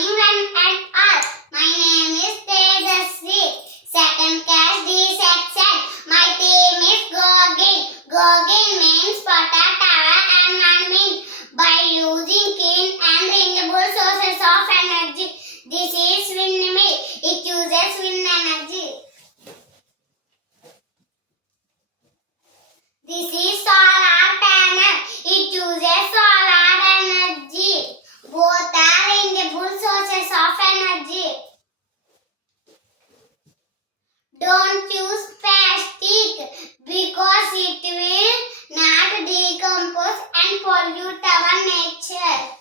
morning one and all. My name is Tejasvi. Second class D section. My theme is Goggle. Goggle means potato and non-mean by using clean and renewable sources of energy. This is windmill. It uses wind energy. This is solar panel. It uses solar energy. Both are renewable sources of energy. Don't use plastic because it will not decompose and pollute our nature.